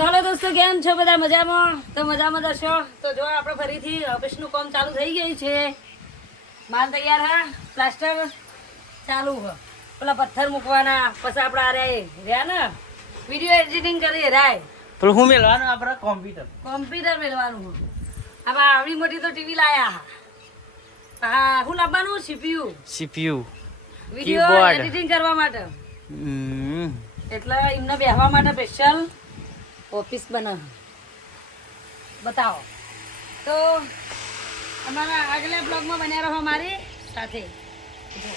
ચાલો દોસ્તો, કેમ છો બધા? મજામાં? તો મજામાં જશો તો જો આપણે ફરીથી ઓફિસનું કામ ચાલુ થઈ ગયું છે. માલ તૈયાર હા, પ્લાસ્ટર ચાલુ હ. પેલા પથ્થર મૂકવાના, પછી આપણે આ રહ્યા ને વિડીયો એડિટિંગ કરી રાય પેલું હું મેળવાનું આપણે કોમ્પ્યુટર મેળવાનું. હવે આવડી મોટી તો ટીવી લાયા. હા, હું લાવવાનું સીપીયુ વિડીયો એડિટિંગ કરવા માટે. એટલે એમને બેસવા માટે સ્પેશિયલ ઓફિસ બનાવ બતાવો. તો અમારા આગલા બ્લોગમાં બન્યા રહો મારી સાથે. જો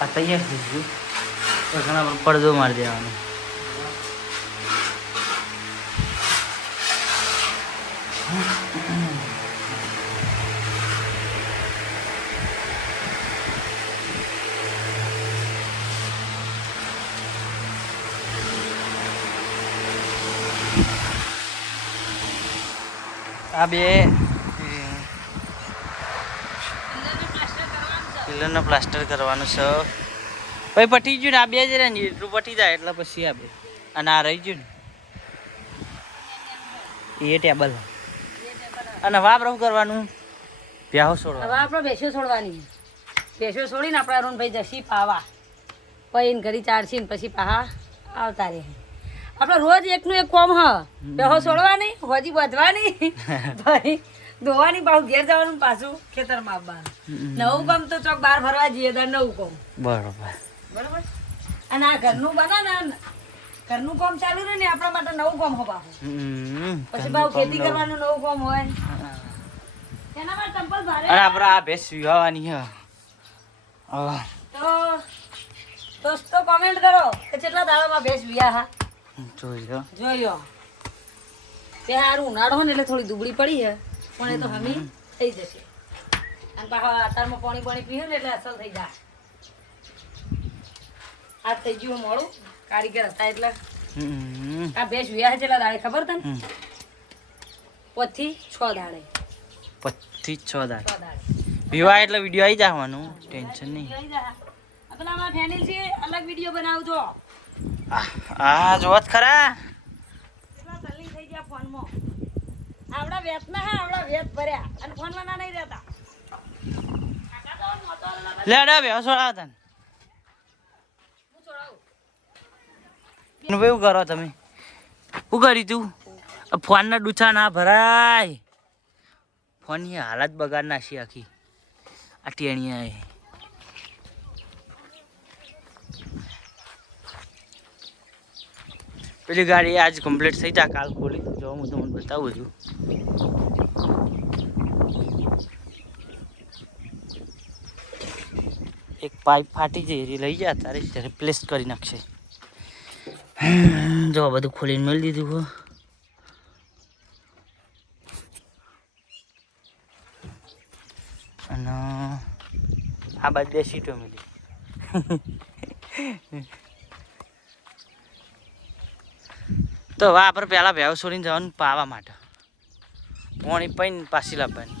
આ તૈયાર થઈ ગયું. ઘણા પડદો મારી દેવાનો. આ બે પિલરનો પ્લાસ્ટર કરવાનું છે. પછી પટી ગયું ને આ બે જ રહે ને એટલું પટી જાય એટલે પછી આ બે અને આ રહી ગયું ને એ ટેબલ અને વાપ રહું કરવાનું ભેહો છોડવા. હવે આપણે ભેંસો છોડવાની. ભેંસો છોડીને આપણા અરુણભાઈ જશી પાવા. પછી એને ઘડી ચારશી ને પછી પાહા આવતા રહે. આપણે રોજ એકનું એક કોમ હ. ભેહો છોડવાની, હોજી બાંધવાની, ભાઈ ધોવાની, પાછું ઘેર જવાનું, પાછું ખેતરમાં આવવાનું. નવું કામ તો ચોક બહાર ફરવા જઈએ તો નવું કામ. બરોબર. અને આ ઘરનું બના ને ઘરનું કામ ચાલુ રહે ને આપણા માટે નવું કામ હો પાછું. પછી પાછું ખેતી કરવાનું નવું કામ હોય. એના માટે ચંપલ ભારે. અને આપણે આ ભેંસ વિવાવાની છે. તો દોસ્તો કોમેન્ટ કરો કે કેટલા દાડામાં ભેંસ વિયા હા. જોયો તે હારું ઉનાળો હોય ને એટલે થોડી દુબળી પડી છે, પણ એ તો હમી થઈ જશે. અને પાછા અત્યારમાં પાણી પીવું ને એટલે અસલ થઈ જાય. આ થઈ ગયું મોડું, કારીગર હતા એટલે. આ ભેંસ વિયા છે એટલા દાડે ખબર તને? 5 થી 6 દાડે. 5 થી 6 દાડે વિવાહ એટલે વિડીયો આવી જવાનું, ટેન્શન નહીં. પેલા અમારા ફેનિલ છે, અલગ વિડીયો બનાવજો. હા જોત ખરા. કેટલા તલ્લી થઈ ગયા ફોનમાં. આવડા વેત ના હા, આવડા વેત ભર્યા અને ફોનમાં ના નહીં રહેતા. લે અડા બે છોડા તને. હું છોડાવું. શું કરો તમે? શું કરી તું? ફોન ના ડૂચા ના ભરાય. ફોન ની હાલત બગાડ નાખી આખી આ ટેણીયા. પેલી ગાડી આજ કમ્પ્લીટ થઈ જા, કાલ ખોલી જો હું તમને બતાવું છું. એક પાઇપ ફાટી જાય એ લઈ જા, તારે રિપ્લેસ કરી નાખશે. જો બધું ખોલીને મળી દીધું. અને આ બાદ 2 સીટો મળી. તો હવે આપણે પહેલાં ભેવ છોડીને જવાનું પાવા માટે. પોણી પૈને પાછી લાવવાની.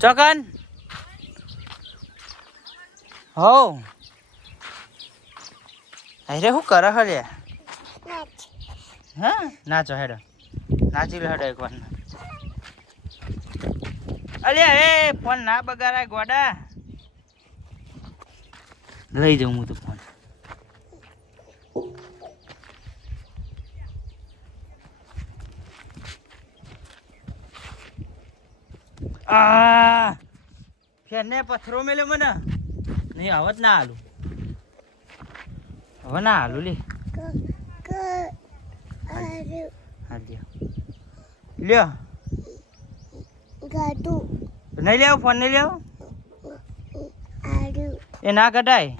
ચોકન હો અરે શું કરે હરે? હા નાચો હેડો, નાચી લો હેડો એક વાર. અરે એ ફોન ના બગાડાય ગોડા. લઈ જાઉં હું તો ફોન. ફેરને પથ્થરો મેલ્યો મને નહીં. હવે જ ના હાલું, હવે ના હાલું. લે લ્યો નહીં લેવો ફોન, નહીં લેવો એ ના કઢાય.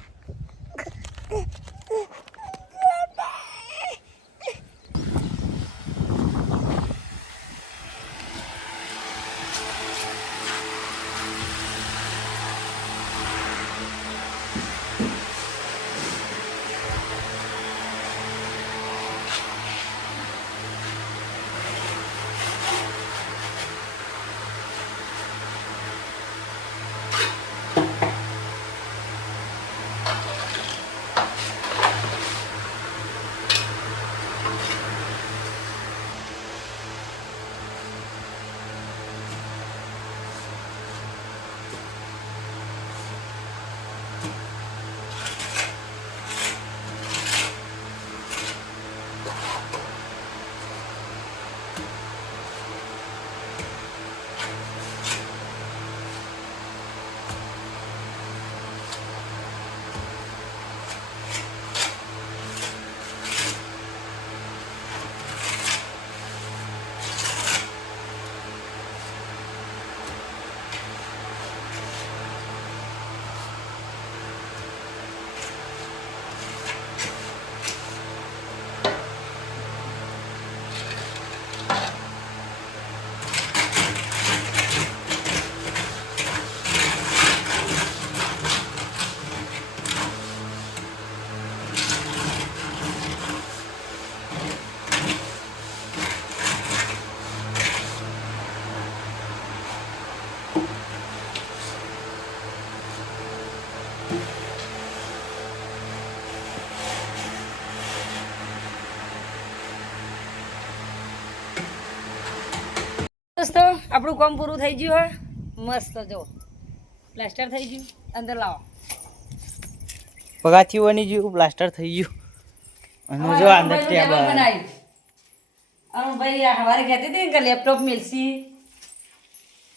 આપણું કામ પૂરું થઈ ગયું હોય મસ્ત જો પ્લાસ્ટર થઈ ગયું અંદર લાવો પગાથી બની ગયું પ્લાસ્ટર થઈ ગયું અને જો અંદર ટેબલ અરુણભાઈ આ સવારે કહેતી હતી ને કે લેપટોપ મેલસી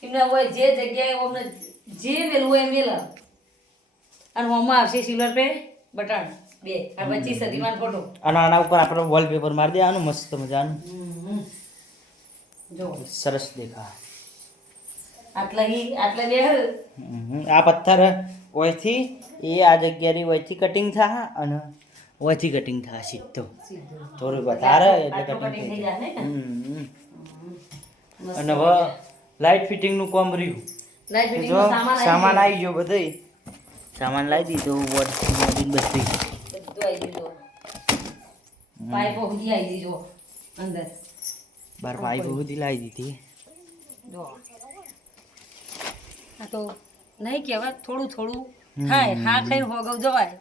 એમને હોય જે જગ્યાએ અમને જે મેલવું હોય એ મેલ અને આમાં આવશે સિલ્વર પે બટન બે આ 25 સદીમાં ફોટો અને આના ઉપર આપણે વોલપેપર મારી દેવાનું મસ્ત મજાનું જો સરસ દેખા આટલા બે આ પથ્થર ઓયથી એ આ જગ્યાની ઓયથી કટિંગ થાય અને ઓયથી કટિંગ થાય સીધો થોડું વધારે એટલે કટિંગ થઈ જાય અને હવે લાઇટ ફિટિંગનું કામ રહ્યું લાઈટ ફિટિંગ જો નો સામાન આવી ગયો બધે સામાન લાવી દીધો બોડી બધી બધું આવી દીધું પાઇપો સુધી આવી દીધો અંદર બાર પાઇપ બધી લાવી દીધી જો આ તો નહીં કહેવાય થોડું થોડું થાય હા ખાઈને હોગવ જવાય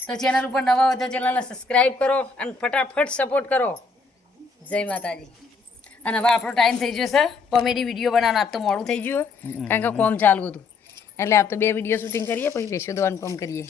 તો ચેનલ ઉપર નવા હોય તો ચેનલને સબસ્ક્રાઈબ કરો અને ફટાફટ સપોર્ટ કરો જય માતાજી અને હવે આપણો ટાઈમ થઈ ગયો છે કોમેડી વિડીયો બનાવવાનો આજ તો મોડું થઈ ગયું કારણ કે કોમ ચાલુ હતું એટલે આપ તો 2 વિડીયો શૂટિંગ કરીએ પછી બેસો દવાનું કામ કરીએ